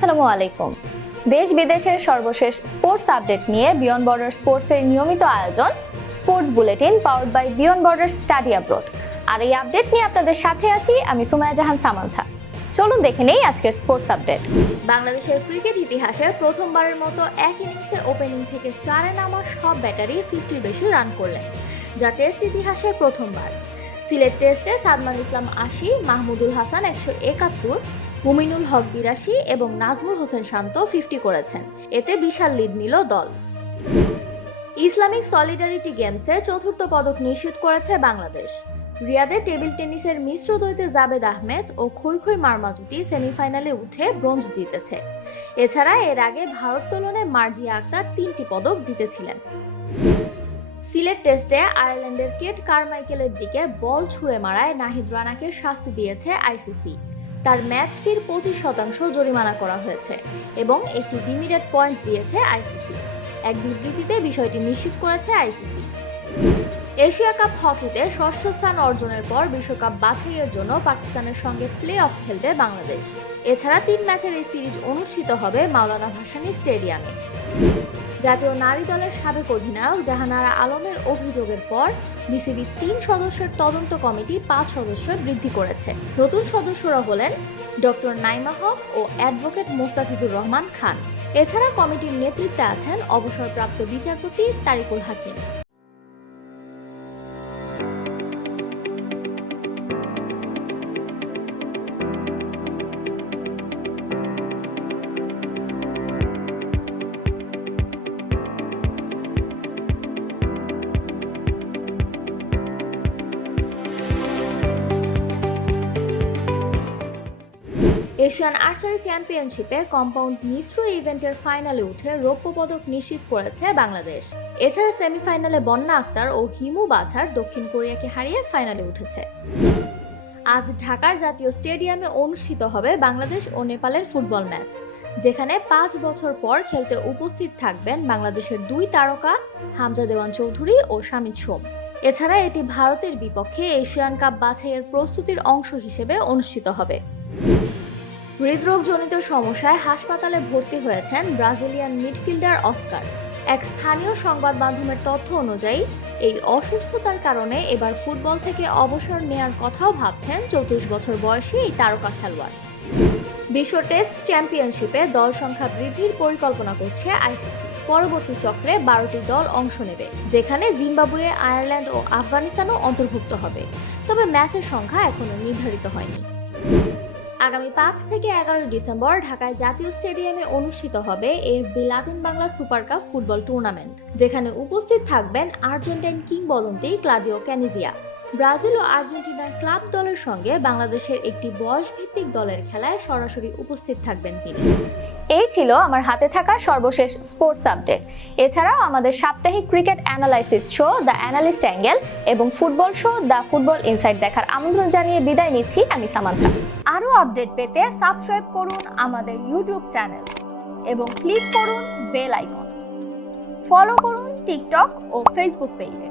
আসসালামু আলাইকুম। দেশ বিদেশের সর্বশেষ স্পোর্টস আপডেট নিয়ে বিয়ন্ড বর্ডার স্পোর্টসের নিয়মিত আয়োজন, sports bulletin powered by beyond border study abroad. আর এই আপডেট নিয়ে আপনাদের সাথে আছি আমি সুমায়া জাহান সামান্থা। চলুন দেখে নেই আজকের স্পোর্টস আপডেট। বাংলাদেশের ক্রিকেট ইতিহাসে প্রথমবারের মতো এক ইনিংসে ওপেনিং থেকে চারে নামা সব ব্যাটারি ফিফটির বেশি রান করলেন, যা টেস্ট ইতিহাসে প্রথমবার। সিলেট টেস্টে সাদমান ইসলাম আশি, মাহমুদুল হাসান একশো একাত্তর মুমিনুল হক বিরাশি এবং নাজমুল হোসেন শান্ত ফিফটি করেছেন। এতে বিশাল লিড নিল দল। ইসলামিক সলিডারিটি গেমসে চতুর্থ পদক নিশ্চিত করেছে বাংলাদেশ। রিয়াদে টেবিল টেনিসের মিশ্র দ্বৈতে জাবেদ আহমেদ ও খই মার্মা জুটি সেমিফাইনালে উঠে ব্রোঞ্জ জিতেছে। এছাড়া এর আগে ভারত ভারোত্তোলনে মার্জিয়া আক্তার তিনটি পদক জিতেছিলেন। সিলেট টেস্টে আয়ারল্যান্ডের কেট কারমাইকেলের দিকে বল ছুঁড়ে মারায় নাহিদ রানাকে শাস্তি দিয়েছে আইসিসি। তার ম্যাচ ফির পঁচিশ শতাংশ জরিমানা করা হয়েছে এবং একটি ডিমিডেড পয়েন্ট দিয়েছে আইসিসি। এক বিবৃতিতে বিষয়টি নিশ্চিত করেছে আইসিসি। এশিয়া কাপ হকিতে ষষ্ঠ স্থান অর্জনের পর বিশ্বকাপ বাছাইয়ের জন্য পাকিস্তানের সঙ্গে প্লে অফ খেলবে বাংলাদেশ। এছাড়া তিন ম্যাচের এই সিরিজ অনুষ্ঠিত হবে মাওলানা ভাসানী স্টেডিয়ামে। জাতীয় নারী দলের সাবেক অধিনায়ক জাহানারা আলমের অভিযোগের পর বিসিবি তিন সদস্যের তদন্ত কমিটি পাঁচ সদস্য বৃদ্ধি করেছে। নতুন সদস্যরা হলেন ডক্টর নাইমা হক ও অ্যাডভোকেট মোস্তাফিজুর রহমান খান। এছাড়া কমিটির নেতৃত্বে আছেন অবসরপ্রাপ্ত বিচারপতি তারিকুল হাকিম। এশিয়ান আর্চারি চ্যাম্পিয়নশিপে কম্পাউন্ড মিশ্র ইভেন্টের ফাইনালে উঠে রৌপ্য পদক নিশ্চিত করেছে বাংলাদেশ। এছাড়া সেমিফাইনালে বন্যা আক্তার ও হিমু বাছার দক্ষিণ কোরিয়াকে হারিয়ে ফাইনালে উঠেছে। আজ ঢাকার জাতীয় স্টেডিয়ামে অনুষ্ঠিত হবে বাংলাদেশ ও নেপালের ফুটবল ম্যাচ, যেখানে পাঁচ বছর পর খেলতে উপস্থিত থাকবেন বাংলাদেশের দুই তারকা হামজা দেওয়ান চৌধুরী ও শামিদ সোম। এছাড়া এটি ভারতের বিপক্ষে এশিয়ান কাপ বাছাইয়ের প্রস্তুতির অংশ হিসেবে অনুষ্ঠিত হবে। হৃদরোগজনিত সমস্যায় হাসপাতালে ভর্তি হয়েছেন ব্রাজিলিয়ান মিডফিল্ডার অস্কার। এক স্থানীয় সংবাদ মাধ্যমের তথ্য অনুযায়ী, এই অসুস্থতার কারণে এবার ফুটবল থেকে অবসর নেয়ার কথাও ভাবছেন চৌত্রিশ বছর বয়সী এই তারকা খেলোয়াড়। বিশ্ব টেস্ট চ্যাম্পিয়নশিপে দল সংখ্যা বৃদ্ধির পরিকল্পনা করছে আইসিসি। পরবর্তী চক্রে বারোটি দল অংশ নেবে, যেখানে জিম্বাবুয়ে, আয়ারল্যান্ড ও আফগানিস্তানও অন্তর্ভুক্ত হবে। তবে ম্যাচের সংখ্যা এখনও নির্ধারিত হয়নি। আগামী পাঁচ থেকে এগারোই ডিসেম্বর ঢাকায় জাতীয় স্টেডিয়ামে অনুষ্ঠিত হবে FB Latin Bangla super cup football tournament, যেখানে উপস্থিত থাকবেন আর্জেন্টাইন কিংবদন্তি ক্লাদিও ক্যানিজিয়া। ব্রাজিল ও আর্জেন্টিনার ক্লাব দলের সঙ্গে বাংলাদেশের একটি বয়সভিত্তিক দলের খেলায় সরাসরি উপস্থিত থাকবেন তিনি। এই ছিল আমার হাতে থাকা সর্বশেষ স্পোর্টস আপডেট। এছাড়াও আমাদের সাপ্তাহিক cricket analysis show, the analyst angle এবং football show, the football insight দেখার আমন্ত্রণ জানিয়ে বিদায় নিচ্ছি আমি সামান্থা। আরও আপডেট পেতে সাবস্ক্রাইব করুন আমাদের ইউটিউব চ্যানেল এবং ক্লিক করুন বেল আইকন। ফলো করুন টিকটক ও ফেসবুক পেজে।